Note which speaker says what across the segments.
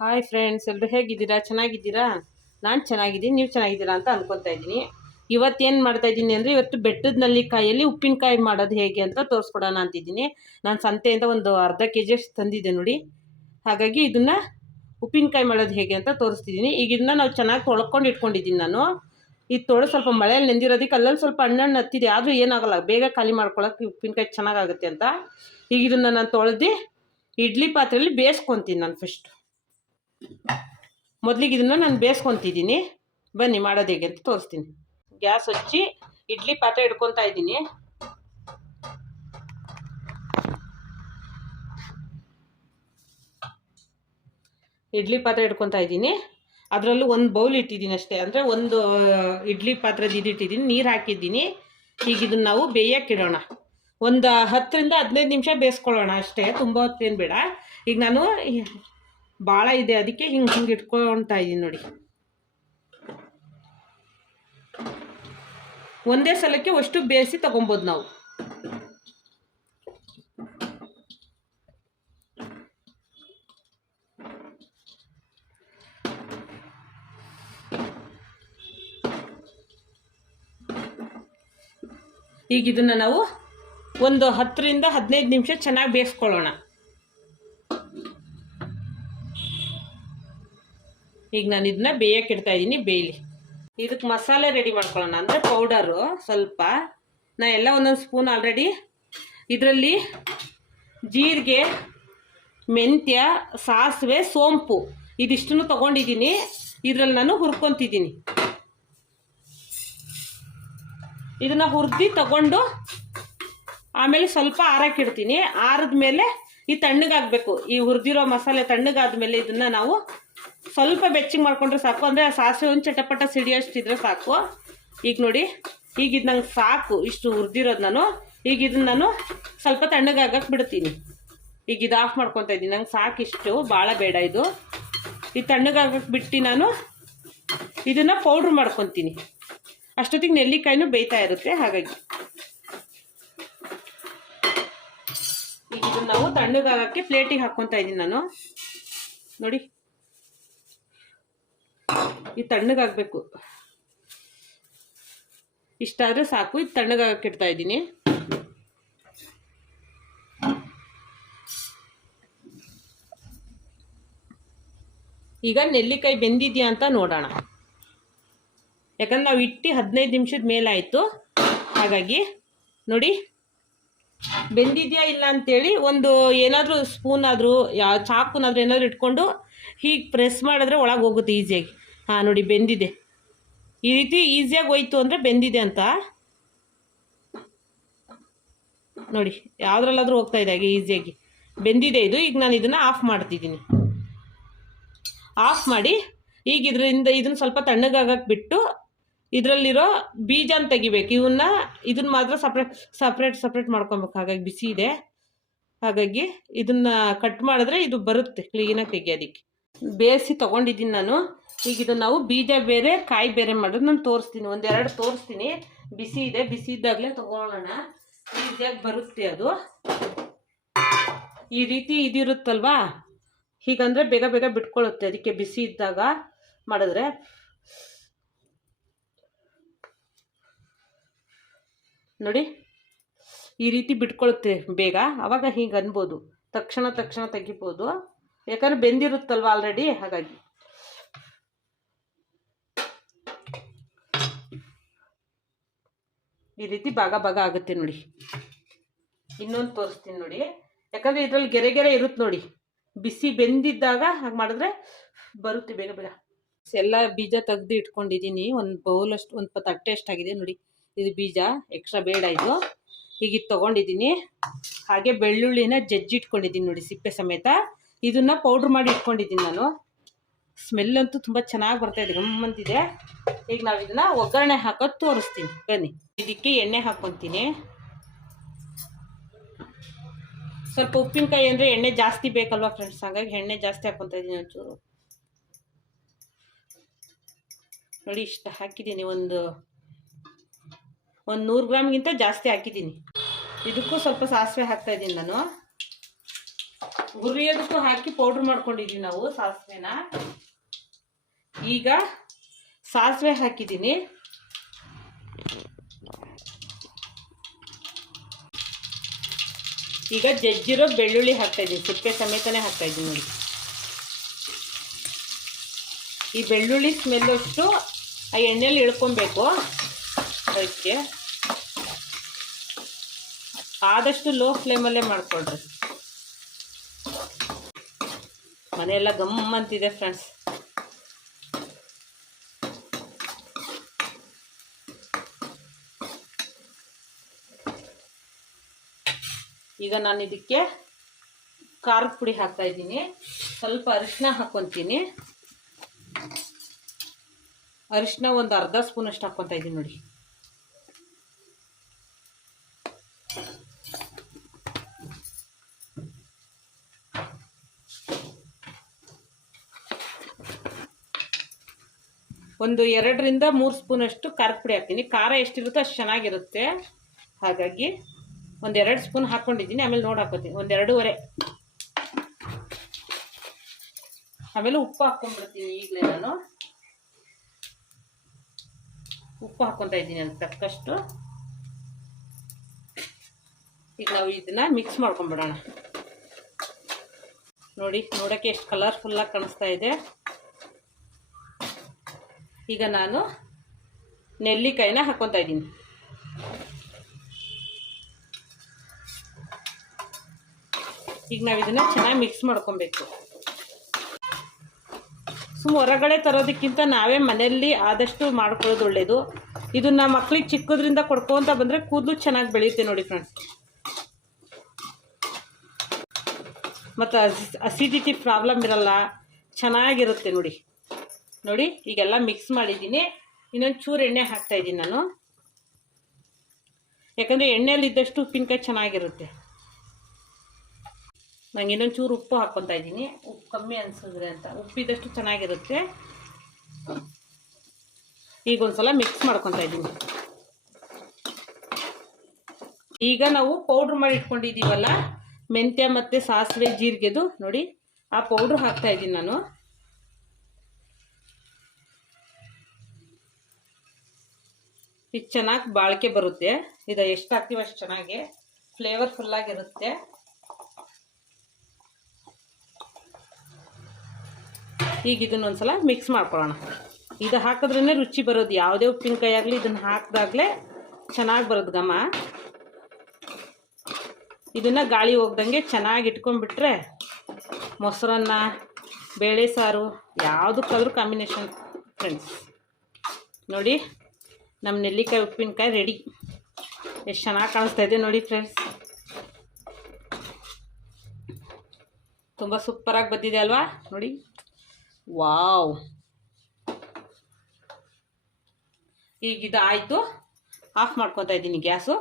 Speaker 1: Hi friends ಎಲ್ಲರೂ ಹೇಗಿದ್ದೀರಾ? ಚೆನ್ನಾಗಿದ್ದೀರಾ? ನಾನು ಚೆನ್ನಾಗಿದ್ದೀನಿ, ನೀವು ಚೆನ್ನಾಗಿದ್ದೀರಾ ಅಂತ ಅನ್ಕೊತಾ ಇದ್ದೀನಿ. ಇವತ್ತೇನು ಮಾಡ್ತಾ ಇದ್ದೀನಿ ಅಂದರೆ ಇವತ್ತು ಬೆಟ್ಟದ ನಲ್ಲಿಕಾಯಲ್ಲಿ ಉಪ್ಪಿನಕಾಯಿ ಮಾಡೋದು ಹೇಗೆ ಅಂತ ತೋರಿಸ್ಕೊಡೋಣ ಅಂತಿದ್ದೀನಿ. ನಾನು ಸಂತೆಯಿಂದ ಒಂದು ಅರ್ಧ ಕೆ ಜಿ ತಂದಿದ್ದೆ ನೋಡಿ. ಹಾಗಾಗಿ ಇದನ್ನು ಉಪ್ಪಿನಕಾಯಿ ಮಾಡೋದು ಹೇಗೆ ಅಂತ ತೋರಿಸ್ತಿದ್ದೀನಿ. ಈಗ ಇದನ್ನ ನಾವು ಚೆನ್ನಾಗಿ ತೊಳ್ಕೊಂಡು ಇಟ್ಕೊಂಡಿದ್ದೀನಿ ನಾನು. ಇದು ತೊಳೆ ಸ್ವಲ್ಪ ಮಳೆಯಲ್ಲಿ ನೆಂದಿರೋದಕ್ಕೆ ಅಲ್ಲಲ್ಲಿ ಸ್ವಲ್ಪ ಹಣ್ಣಣ್ಣು ಹತ್ತಿದೆ. ಆದರೂ ಏನಾಗಲ್ಲ, ಬೇಗ ಖಾಲಿ ಮಾಡ್ಕೊಳಕ್ಕೆ ಉಪ್ಪಿನಕಾಯಿ ಚೆನ್ನಾಗಾಗುತ್ತೆ ಅಂತ. ಈಗ ಇದನ್ನು ನಾನು ತೊಳೆದು, ಇಡ್ಲಿ ಪಾತ್ರೆಯಲ್ಲಿ ಬೇಯಿಸ್ಕೊತೀನಿ ನಾನು ಫಸ್ಟು ಮೊದಲಿಗೆ ಇದನ್ನು ನಾನು ಬೇಯಿಸ್ಕೊತಿದ್ದೀನಿ ಬನ್ನಿ ಮಾಡೋದು ಹೇಗೆ ಅಂತ ತೋರಿಸ್ತೀನಿ. ಗ್ಯಾಸ್ ಹಚ್ಚಿ ಇಡ್ಲಿ ಪಾತ್ರೆ ಇಡ್ಕೊತಾ ಇದ್ದೀನಿ. ಇಡ್ಲಿ ಪಾತ್ರೆ ಇಡ್ಕೊತಾ ಇದ್ದೀನಿ. ಅದರಲ್ಲೂ ಒಂದು ಬೌಲ್ ಇಟ್ಟಿದ್ದೀನಿ ಅಷ್ಟೇ. ಅಂದರೆ ಒಂದು ಇಡ್ಲಿ ಪಾತ್ರೆದು ಇದಿಟ್ಟಿದ್ದೀನಿ ನೀರು ಹಾಕಿದ್ದೀನಿ. ಈಗ ಇದನ್ನು ನಾವು ಬೇಯಕ್ಕಿಡೋಣ ಒಂದು ಹತ್ತರಿಂದ ಹದಿನೈದು ನಿಮಿಷ ಬೇಯಿಸ್ಕೊಳ್ಳೋಣ ಅಷ್ಟೇ. ತುಂಬ ಹೊತ್ತೇನು ಬೇಡ. ಈಗ ನಾನು ಭಾಳ ಇದೆ. ಅದಕ್ಕೆ ಹಿಂಗೆ ಹಿಂಗೆ ಇಟ್ಕೊಳ್ತಾ ಇದ್ದೀನಿ ನೋಡಿ. ಒಂದೇ ಸಲಕ್ಕೆ ಅಷ್ಟು ಬೇಯಿಸಿ ತಗೊಬೋದು ನಾವು. ಈಗ ಇದನ್ನು ನಾವು ಒಂದು ಹತ್ತರಿಂದ ಹದಿನೈದು ನಿಮಿಷ ಚೆನ್ನಾಗಿ ಬೇಯಿಸ್ಕೊಳ್ಳೋಣ. ಈಗ ನಾನು ಇದನ್ನ ಬೇಯಕ್ಕೆ ಇಡ್ತಾ ಇದ್ದೀನಿ ಬೇಯಲಿ. ಇದಕ್ಕೆ ಮಸಾಲೆ ರೆಡಿ ಮಾಡ್ಕೊಳ್ಳೋಣ. ಅಂದರೆ ಪೌಡರು ಸ್ವಲ್ಪ. ನಾ ಎಲ್ಲ ಒಂದೊಂದು ಸ್ಪೂನ್ ಆಲ್ರೆಡಿ ಇದರಲ್ಲಿ ಜೀರಿಗೆ, ಮೆಂತ್ಯ, ಸಾಸಿವೆ, ಸೋಂಪು. ಇದಿಷ್ಟನ್ನು ತೊಗೊಂಡಿದ್ದೀನಿ ಇದರಲ್ಲಿ ನಾನು ಹುರ್ಕೊತಿದ್ದೀನಿ ಇದನ್ನು ಹುರಿದು ತಗೊಂಡು ಆಮೇಲೆ ಸ್ವಲ್ಪ ಆರಕ್ಕಿಡ್ತೀನಿ ಆರಿದ ಮೇಲೆ ಈ ತಣ್ಣಗಾಗಬೇಕು. ಈ ಹುರಿದಿರೋ ಮಸಾಲೆ ತಣ್ಣಗಾದ ಮೇಲೆ ಇದನ್ನು ನಾವು ಸ್ವಲ್ಪ ಬೆಚ್ಚಗೆ ಮಾಡ್ಕೊಂಡ್ರೆ ಸಾಕು. ಅಂದರೆ ಸಾಸಿವೆ ಒಂದು ಚಟಪಟ ಸಿಡಿಯೋಷ್ಟಿದ್ರೆ ಸಾಕು. ಈಗ ನೋಡಿ, ಈಗ ಇದು ನಂಗೆ ಸಾಕು. ಇಷ್ಟು ಉರ್ದಿರೋದು ನಾನು. ಈಗ ಇದನ್ನ ನಾನು ಸ್ವಲ್ಪ ತಣ್ಣಗಾಗಕ್ಕೆ ಬಿಡ್ತೀನಿ. ಈಗ ಇದು ಆಫ್ ಮಾಡ್ಕೊತಾ ಇದ್ದೀನಿ. ನಂಗೆ ಸಾಕು ಇಷ್ಟು. ಭಾಳ ಬೇಡ ಇದು. ಈ ತಣ್ಣಗಾಗಕ್ಕೆ ಬಿಟ್ಟು ನಾನು ಇದನ್ನು ಪೌಡ್ರ್ ಮಾಡ್ಕೊತೀನಿ. ಅಷ್ಟೊತ್ತಿಗೆ ನೆಲ್ಲಿಕಾಯಿನೂ ಬೇಯ್ತಾ ಇರುತ್ತೆ. ಹಾಗಾಗಿ ಈಗ ಇದನ್ನ ನಾವು ತಣ್ಣಗಾಗಕ್ಕೆ ಪ್ಲೇಟಿಗೆ ಹಾಕ್ಕೊತಾ ಇದ್ದೀನಿ ನಾನು. ನೋಡಿ. ಈ ತಣ್ಣಗಾಗಬೇಕು ಇಷ್ಟಾದರೆ ಸಾಕು, ಇದು ತಣ್ಣಗಾಗಕ್ಕೆ ಇಡ್ತಾ ಇದ್ದೀನಿ. ಈಗ ನೆಲ್ಲಿಕಾಯಿ ಬೆಂದಿದೆಯಾ ಅಂತ ನೋಡೋಣ. ಯಾಕಂದ್ರೆ ನಾವು ಇಟ್ಟು ಹದಿನೈದು ನಿಮಿಷದ ಮೇಲಾಯಿತು ಹಾಗಾಗಿ ನೋಡಿ, ಬೆಂದಿದೆಯಾ ಇಲ್ಲ ಅಂತೇಳಿ ಒಂದು ಏನಾದರೂ ಸ್ಪೂನ್ ಆದರೂ ಯಾವ ಚಾಕುನಾದರೂ ಏನಾದರೂ ಇಟ್ಕೊಂಡು ಹೀಗೆ ಪ್ರೆಸ್ ಮಾಡಿದ್ರೆ ಒಳಗೆ ಹೋಗುತ್ತೆ ಈಸಿಯಾಗಿ ಹಾಂ, ನೋಡಿ, ಬೆಂದಿದೆ. ಈ ರೀತಿ ಈಸಿಯಾಗಿ ಹೋಯ್ತು ಅಂದರೆ ಬೆಂದಿದೆ ಅಂತ. ನೋಡಿ, ಯಾವುದ್ರಲ್ಲಾದರೂ ಹೋಗ್ತಾ ಇದೆ ಹಾಗೆ ಈಸಿಯಾಗಿ ಬೆಂದಿದೆ ಇದು, ಈಗ ನಾನು ಇದನ್ನು ಆಫ್ ಮಾಡ್ತಿದ್ದೀನಿ. ಆಫ್ ಮಾಡಿ, ಈಗ ಇದರಿಂದ ಇದನ್ನು ಸ್ವಲ್ಪ ತಣ್ಣಗಾಗಕ್ಕೆ ಬಿಟ್ಟು, ಇದರಲ್ಲಿರೋ ಬೀಜನ ತೆಗಿಬೇಕು. ಇವನ್ನ, ಇದನ್ನ ಮಾತ್ರ ಸಪ್ರೇಟ್ ಸಪ್ರೇಟ್ ಸಪ್ರೇಟ್ ಮಾಡ್ಕೊಬೇಕು. ಹಾಗಾಗಿ ಬಿಸಿ ಇದೆ. ಹಾಗಾಗಿ ಇದನ್ನ ಕಟ್ ಮಾಡಿದ್ರೆ ಇದು ಬರುತ್ತೆ ಕ್ಲೀನಾಗಿ ತೆಗಿಯೋದಕ್ಕೆ. ಬೇಯಿಸಿ ತೊಗೊಂಡಿದ್ದೀನಿ ನಾನು. ಈಗ ಇದನ್ನು ನಾವು ಬೀಜ ಬೇರೆ, ಕಾಯಿ ಬೇರೆ ಮಾಡೋದು. ನಾನು ತೋರಿಸ್ತೀನಿ, ಒಂದೆರಡು ತೋರಿಸ್ತೀನಿ. ಬಿಸಿ ಇದೆ, ಬಿಸಿ ಇದ್ದಾಗಲೇ ತೊಗೊಳ್ಳೋಣ. ಈಸಿಯಾಗಿ ಬರುತ್ತೆ ಅದು. ಈ ರೀತಿ ಇದಿರುತ್ತಲ್ವಾ? ಹೀಗಂದರೆ ಬೇಗ ಬೇಗ ಬಿಟ್ಕೊಳ್ಳುತ್ತೆ. ಅದಕ್ಕೆ ಬಿಸಿ ಇದ್ದಾಗ ಮಾಡಿದ್ರೆ. ನೋಡಿ, ಈ ರೀತಿ ಬಿಟ್ಕೊಳ್ಳುತ್ತೆ ಬೇಗ. ಆವಾಗ ಹೀಗೆ ಅನ್ಬೋದು. ತಕ್ಷಣ ತಕ್ಷಣ ತೆಗಿಬೋದು. ಯಾಕಂದ್ರೆ ಬೆಂದಿರುತ್ತಲ್ವ ಆಲ್ರೆಡಿ ಹಾಗಾಗಿ. ಈ ರೀತಿ ಭಾಗ ಭಾಗ ಆಗುತ್ತೆ ನೋಡಿ. ಇನ್ನೊಂದು ತೋರಿಸ್ತೀನಿ ನೋಡಿ. ಯಾಕಂದರೆ ಇದರಲ್ಲಿ ಗೆರೆ ಗೆರೆ ಇರುತ್ತೆ ನೋಡಿ. ಬಿಸಿ ಬೆಂದಿದ್ದಾಗ ಹಾಗೆ ಮಾಡಿದ್ರೆ ಬರುತ್ತೆ ಬೇಗ ಬೇಗ. ಎಲ್ಲ ಬೀಜ ತೆಗ್ದು ಇಟ್ಕೊಂಡಿದ್ದೀನಿ ಒಂದು ಅಷ್ಟು, ಒಂದು ತಟ್ಟೆ ಅಷ್ಟಾಗಿದೆ ನೋಡಿ. ಇದು ಬೀಜ ಎಕ್ಸ್ಟ್ರಾ ಬೇಡ ಇದು. ಈಗ ಇದು ತೊಗೊಂಡಿದ್ದೀನಿ ಹಾಗೆ ಬೆಳ್ಳುಳ್ಳಿನ ಜಜ್ಜಿ ಇಟ್ಕೊಂಡಿದ್ದೀನಿ ನೋಡಿ ಸಿಪ್ಪೆ ಸಮೇತ. ಇದನ್ನು ಪೌಡ್ರ್ ಮಾಡಿ ಇಟ್ಕೊಂಡಿದ್ದೀನಿ ನಾನು. ಸ್ಮೆಲ್ ಅಂತೂ ತುಂಬ ಚೆನ್ನಾಗಿ ಬರ್ತಾಯಿದೆ ಗಮ್ಮಂತಿದೆ ಈಗ ನಾವು ಇದನ್ನ ಒಗ್ಗರಣೆ ಹಾಕೋದು ತೋರಿಸ್ತೀನಿ. ಬನ್ನಿ. ಇದಕ್ಕೆ ಎಣ್ಣೆ ಹಾಕ್ಕೊತೀನಿ ಸ್ವಲ್ಪ ಉಪ್ಪಿನಕಾಯಿ ಅಂದರೆ ಎಣ್ಣೆ ಜಾಸ್ತಿ ಬೇಕಲ್ವಾ ಫ್ರೆಂಡ್ಸ್ ಹಾಗಾಗಿ ಎಣ್ಣೆ ಜಾಸ್ತಿ ಹಾಕ್ಕೊತಾ ಇದ್ದೀನಿ ಒಂಚೂರು. ನೋಡಿ, ಇಷ್ಟು ಹಾಕಿದ್ದೀನಿ ಒಂದು ಒಂದು ನೂರು ಗ್ರಾಮ್ಗಿಂತ ಜಾಸ್ತಿ ಹಾಕಿದ್ದೀನಿ ಇದಕ್ಕೂ ಸ್ವಲ್ಪ ಸಾಸಿವೆ ಹಾಕ್ತಾ ಇದ್ದೀನಿ ನಾನು. ಹುರಿಯೋದಕ್ಕೂ ಹಾಕಿ ಪೌಡ್ರ್ ಮಾಡ್ಕೊಂಡಿದ್ದೀವಿ ನಾವು ಸಾಸಿವೆನ. ಈಗ ಸಾಸಿವೆ ಹಾಕಿದ್ದೀನಿ. ಈಗ ಜಜ್ಜಿರೋ ಬೆಳ್ಳುಳ್ಳಿ ಹಾಕ್ತಾ ಇದ್ದೀನಿ ಸಿಪ್ಪೆ ಸಮೇತನೇ ಹಾಕ್ತಾ ಇದ್ದೀನಿ ನೋಡಿ. ಈ ಬೆಳ್ಳುಳ್ಳಿ ಸ್ಮೆಲ್ ಅಷ್ಟು ಆ ಎಣ್ಣೆಲಿ ಇಳ್ಕೊಬೇಕು. ಅದಕ್ಕೆ ಆದಷ್ಟು ಲೋ ಫ್ಲೇಮಲ್ಲೇ ಮಾಡ್ಕೊಳ್ರಿ. ಮನೆಯೆಲ್ಲ ಗಮ್ ಅಂತಿದೆ ಫ್ರೆಂಡ್ಸ್ ಈಗ ನಾನು ಇದಕ್ಕೆ ಖಾರದ ಪುಡಿ ಹಾಕ್ತಾ ಇದ್ದೀನಿ. ಸ್ವಲ್ಪ ಅರಿಶಿನ ಹಾಕ್ಕೊತೀನಿ ಅರಿಶಿನ ಒಂದು ಅರ್ಧ ಸ್ಪೂನ್ ಅಷ್ಟು ಹಾಕ್ಕೊತಾ ಇದ್ದೀನಿ ನೋಡಿ. ಒಂದು ಎರಡರಿಂದ ಮೂರು ಸ್ಪೂನ್ ಅಷ್ಟು ಖಾರದ ಪುಡಿ ಹಾಕ್ತೀನಿ. ಖಾರ ಎಷ್ಟಿರುತ್ತೋ ಅಷ್ಟು ಚೆನ್ನಾಗಿರುತ್ತೆ. ಹಾಗಾಗಿ ಒಂದೆರಡು ಸ್ಪೂನ್ ಹಾಕ್ಕೊಂಡಿದ್ದೀನಿ ಆಮೇಲೆ ನೋಡಿ ಹಾಕೋತೀನಿ. ಒಂದೆರಡೂವರೆ ಆಮೇಲೆ ಉಪ್ಪು ಹಾಕ್ಕೊಂಡ್ಬಿಡ್ತೀನಿ ಈಗಲೇ ನಾನು. ಉಪ್ಪು ಹಾಕ್ಕೊತಾ ಇದ್ದೀನಿ ಅದಕ್ಕೆ ತಕ್ಕಷ್ಟು. ಈಗ ನಾವು ಇದನ್ನ ಮಿಕ್ಸ್ ಮಾಡ್ಕೊಂಡ್ಬಿಡೋಣ. ನೋಡಿ, ನೋಡೋಕ್ಕೆ ಎಷ್ಟು ಕಲರ್ಫುಲ್ಲಾಗಿ ಕಾಣಿಸ್ತಾ ಇದೆ. ಈಗ ನಾನು ನೆಲ್ಲಿಕಾಯಿನ ಹಾಕ್ಕೊತಾ ಇದ್ದೀನಿ. ಈಗ ನಾವು ಇದನ್ನ ಚೆನ್ನಾಗಿ ಮಿಕ್ಸ್ ಮಾಡ್ಕೊಬೇಕು. ಸುಮ್ಮ ಹೊರಗಡೆ ತರೋದಕ್ಕಿಂತ ನಾವೇ ಮನೆಯಲ್ಲಿ ಆದಷ್ಟು ಮಾಡ್ಕೊಳ್ಳೋದು ಒಳ್ಳೆಯದು ಇದನ್ನ ಮಕ್ಳಿಗೆ ಚಿಕ್ಕದ್ರಿಂದ ಕೊಡ್ಕೊಂತ ಬಂದರೆ ಕೂದಲು ಚೆನ್ನಾಗಿ ಬೆಳೆಯುತ್ತೆ ನೋಡಿ ಫ್ರೆಂಡ್ಸ್. ಮತ್ತು ಅಸಿಡಿಟಿ ಪ್ರಾಬ್ಲಮ್ ಇರಲ್ಲ, ಚೆನ್ನಾಗಿರುತ್ತೆ ನೋಡಿ. ನೋಡಿ, ಈಗೆಲ್ಲ ಮಿಕ್ಸ್ ಮಾಡಿದ್ದೀನಿ. ಇನ್ನೊಂದು ಚೂರು ಎಣ್ಣೆ ಹಾಕ್ತಾ ಇದ್ದೀನಿ ನಾನು. ಯಾಕಂದರೆ ಎಣ್ಣೆಯಲ್ಲಿ ಇದ್ದಷ್ಟು ಉಪ್ಪಿನಕಾಯಿ ಚೆನ್ನಾಗಿರುತ್ತೆ. ನಂಗೆ ಇನ್ನೊಂದು ಚೂರು ಉಪ್ಪು ಹಾಕ್ಕೊತಾ ಇದ್ದೀನಿ. ಉಪ್ಪು ಕಮ್ಮಿ ಅನಿಸಿದ್ರೆ ಅಂತ. ಉಪ್ಪಿದಷ್ಟು ಚೆನ್ನಾಗಿರುತ್ತೆ. ಈಗ ಒಂದ್ಸಲ ಮಿಕ್ಸ್ ಮಾಡ್ಕೊತಾ ಇದ್ದೀನಿ. ಈಗ ನಾವು ಪೌಡ್ರ್ ಮಾಡಿ ಇಟ್ಕೊಂಡಿದ್ದೀವಲ್ಲ, ಮೆಂತ್ಯ ಮತ್ತು ಸಾಸಿವೆ, ಜೀರಿಗೆದು ನೋಡಿ, ಆ ಪೌಡ್ರ್ ಹಾಕ್ತಾ ಇದ್ದೀನಿ ನಾನು. ಇದು ಚೆನ್ನಾಗಿ ಬಾಳಿಕೆ ಬರುತ್ತೆ. ಇದು ಎಷ್ಟು ಹಾಕ್ತೀವಿ ಅಷ್ಟು ಚೆನ್ನಾಗಿ ಫ್ಲೇವರ್ಫುಲ್ಲಾಗಿರುತ್ತೆ ಈಗ ಇದನ್ನ ಒಂದ್ಸಲ ಮಿಕ್ಸ್ ಮಾಡ್ಕೊಳ್ಳೋಣ. ಇದು ಹಾಕಿದ್ರೇ ರುಚಿ ಬರೋದು. ಯಾವುದೇ ಉಪ್ಪಿನಕಾಯಿ ಆಗಲಿ, ಇದನ್ನು ಹಾಕಿದಾಗಲೇ ಚೆನ್ನಾಗಿ ಬರೋದು ಘಮ. ಇದನ್ನು ಗಾಳಿ ಹೋಗ್ದಂಗೆ ಚೆನ್ನಾಗಿ ಇಟ್ಕೊಂಡ್ಬಿಟ್ರೆ ಮೊಸರನ್ನ, ಬೇಳೆ ಸಾರು, ಯಾವುದಕ್ಕಾದ್ರೂ ಕಾಂಬಿನೇಷನ್ ಫ್ರೆಂಡ್ಸ್ ನೋಡಿ. ನಮ್ಮ ನೆಲ್ಲಿಕಾಯಿ ಉಪ್ಪಿನಕಾಯಿ ರೆಡಿ ಎಷ್ಟು ಚೆನ್ನಾಗಿ ಕಾಣಿಸ್ತಾ ಇದೆ ನೋಡಿ ಫ್ರೆಂಡ್ಸ್ ತುಂಬ ಸೂಪರಾಗಿ ಬಂದಿದೆ ಅಲ್ವಾ? ನೋಡಿ. ವಾವ್ ಈಗ ಇದು ಆಯಿತು. ಆಫ್ ಮಾಡ್ಕೊತಾ ಇದ್ದೀನಿ ಗ್ಯಾಸು.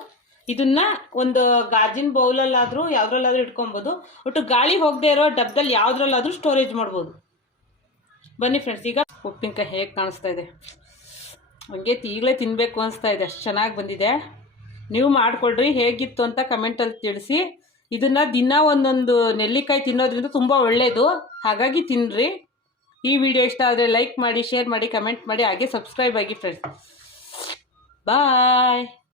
Speaker 1: ಇದನ್ನ ಒಂದು ಗಾಜಿನ ಬೌಲಲ್ಲಾದರೂ ಯಾವುದ್ರಲ್ಲಾದ್ರೂ ಇಟ್ಕೊಬೋದು. ಒಟ್ಟು ಗಾಳಿ ಹೋಗದೆ ಇರೋ ಡಬ್ಬದಲ್ಲಿ ಯಾವುದ್ರಲ್ಲಾದರೂ ಸ್ಟೋರೇಜ್ ಮಾಡ್ಬೋದು. ಬನ್ನಿ ಫ್ರೆಂಡ್ಸ್ ಈಗ ಉಪ್ಪಿನಕಾಯಿ ಹೇಗೆ ಕಾಣಿಸ್ತಾ ಇದೆ. ಹಂಗೆ ಈಗಲೇ ತಿನ್ನಬೇಕು ಅನಿಸ್ತಾ ಇದೆ, ಅಷ್ಟು ಚೆನ್ನಾಗಿ ಬಂದಿದೆ. ನೀವು ಮಾಡಿಕೊಳ್ರಿ, ಹೇಗಿತ್ತು ಅಂತ ಕಮೆಂಟಲ್ಲಿ ತಿಳಿಸಿ. ಇದನ್ನು ದಿನ ಒಂದೊಂದು ನೆಲ್ಲಿಕಾಯಿ ತಿನ್ನೋದ್ರಿಂದ ತುಂಬ ಒಳ್ಳೆಯದು ಹಾಗಾಗಿ ತಿನ್ನಿರಿ ಈ ವಿಡಿಯೋ ಇಷ್ಟ ಆದರೆ ಲೈಕ್ ಮಾಡಿ ಶೇರ್ ಮಾಡಿ ಕಮೆಂಟ್ ಮಾಡಿ, ಹಾಗೆ ಸಬ್ಸ್ಕ್ರೈಬ್ ಆಗಿ ಫ್ರೆಂಡ್ಸ್ ಬಾಯ್